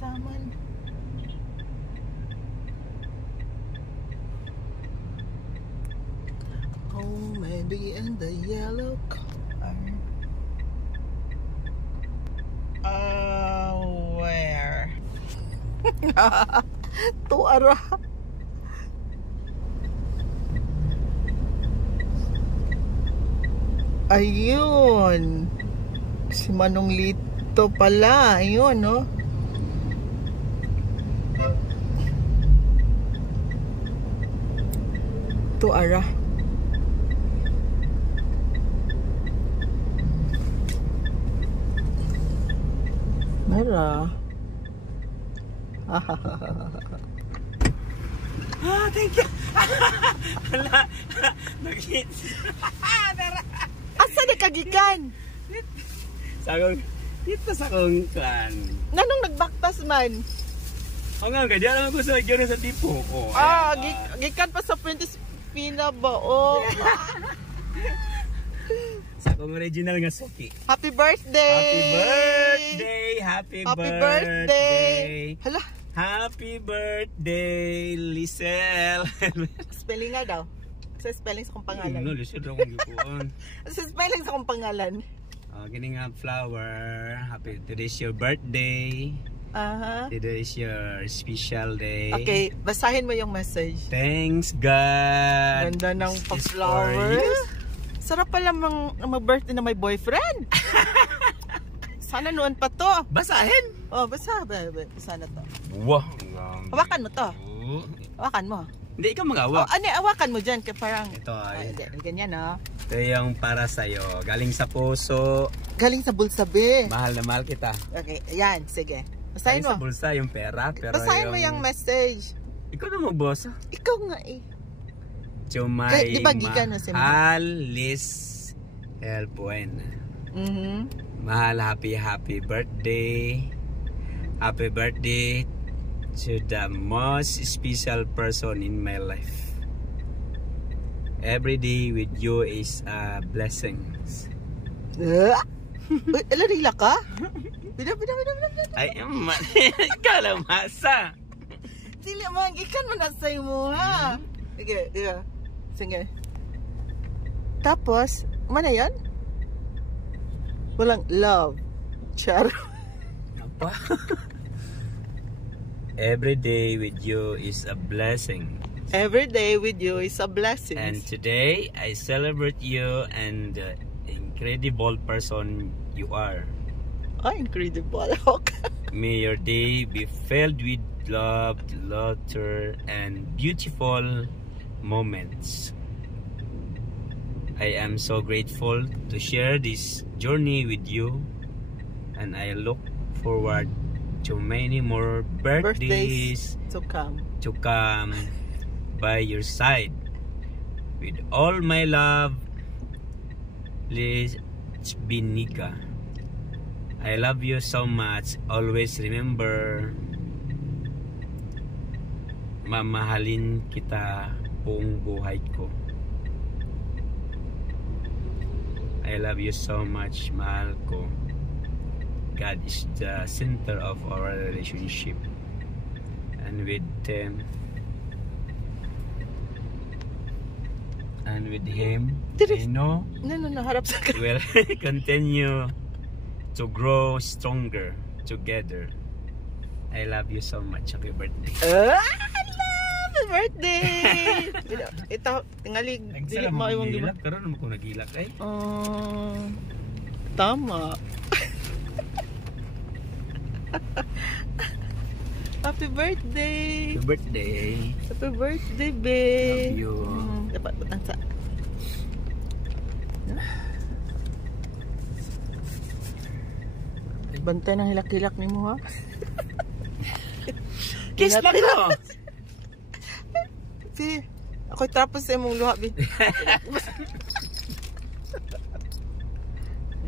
Saman. Oh, maybe in the yellow car. Where? Tuara. Ayun. Si Manong Lito pala. Ayun, no? Tuara. Mera. Thank you. Hala, nag-hit. Asa di kagikan? Sakong, dito sa kong kan. Nanong nagbaktas man? O nga, kaya naman ko sa gano'n sa tipo ko. Gikan pa sa Princess Pina ba? Oh. Sa kong original nga suki. Happy birthday! Happy birthday! Happy birthday! Hala, Happy birthday, Lisel! spelling nga daw. Sa spelling sa kong pangalan. No, Lisel daw kong yukuan. Sa spelling sa kong pangalan. Gini nga flower. Happy, today's your birthday. Today is your special day. Okay, basahin mo yung message. Thanks God. Ganda ng This is pa-flowers. for you. Sarap pala mag-birthday na may boyfriend. Sana noon pa to. Basahin. Oh, basa na to. Wow. Hawakan mo to. Hawakan mo. Hindi, ikaw mag-awak. Oh, ano, hawakan mo dyan. Kaya parang, Ito ay. ganyan, no? Ito yung para sa'yo. Galing sa puso. Galing sa bulsa, be. Mahal na mahal kita. Okay, ayan, sige. Basahin Galing sa mo. bulsa yung pera. Pero Basahin mo yung message. Ikaw na magbasa. Ikaw nga eh. Chumay Di ba gikan mo si mahal Liz El Buena. Mahal, happy birthday. Happy birthday to the most special person in my life. Every day with you is a blessing. Alarila ka? Bida. Ay, kalamasa. Dili mo, ikan mo na sa'yo mo, ha? Sige. Sige. Tapos, mana yan? Walang love. Char. Apa? Every day with you is a blessing. Every day with you is a blessing. And today, I celebrate you and the incredible person you are. Oh, incredible. May your day be filled with love, laughter, and beautiful moments. I am so grateful to share this journey with you, and I look forward to many more birthdays to come by your side. With all my love, Liz Binica. I love you so much. Always remember, mamahalin kita buong buhay ko. I love you so much, mahal ko. God is the center of our relationship. And with them, and with him, I know No, harap sa we will continue to grow stronger together. I love you so much. Happy birthday. Happy birthday! Ito, tingalig. Dili mo yung nagilak. Karoon naman kung nagilak ay. Tama. Happy birthday! Happy birthday. Happy birthday, be! Love you. Dapat butang sa... Bantay ng hilak-hilak ni mo, ha? Kiss na ko! Si, ako'y tapos sa mong luha, be.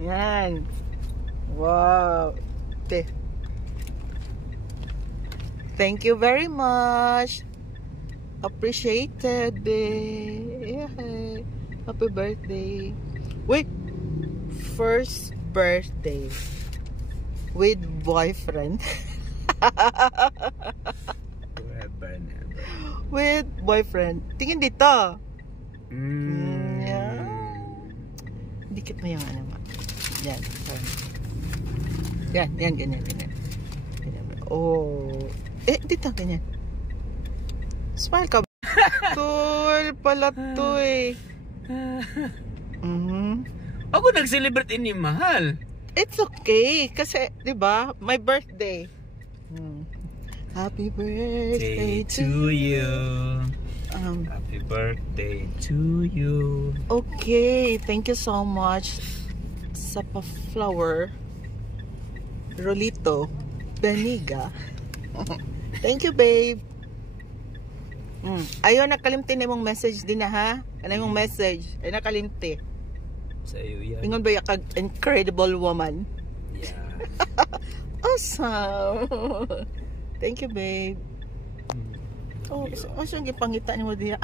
Yan. Wow. Te. Thank you very much. Appreciated, be. Yeah. Happy birthday. Wait. First birthday with boyfriend. Forever and ever. With boyfriend. Tingin dito. Mm. Yeah. Dikit mo yung ano mo. Yan. Yan, yan, ganyan, ganyan. Oh. Dito, ganyan. Smile ka ba? Tol, pala to eh. Ako nag-celebrate ini mahal. It's okay. Kasi, di ba, my birthday. Happy birthday to you. Happy birthday to you. Okay, thank you so much sa pa-flower Rolito Beniga. Thank you, babe. Ayaw nakalimti na mong message din na ha. Ano yung message? Ay nakalimti. Sa iyo yan. Ingon ba yung incredible woman? Yeah. Awesome. Thank you, babe. Oh, siyang gipangita ni mo diya.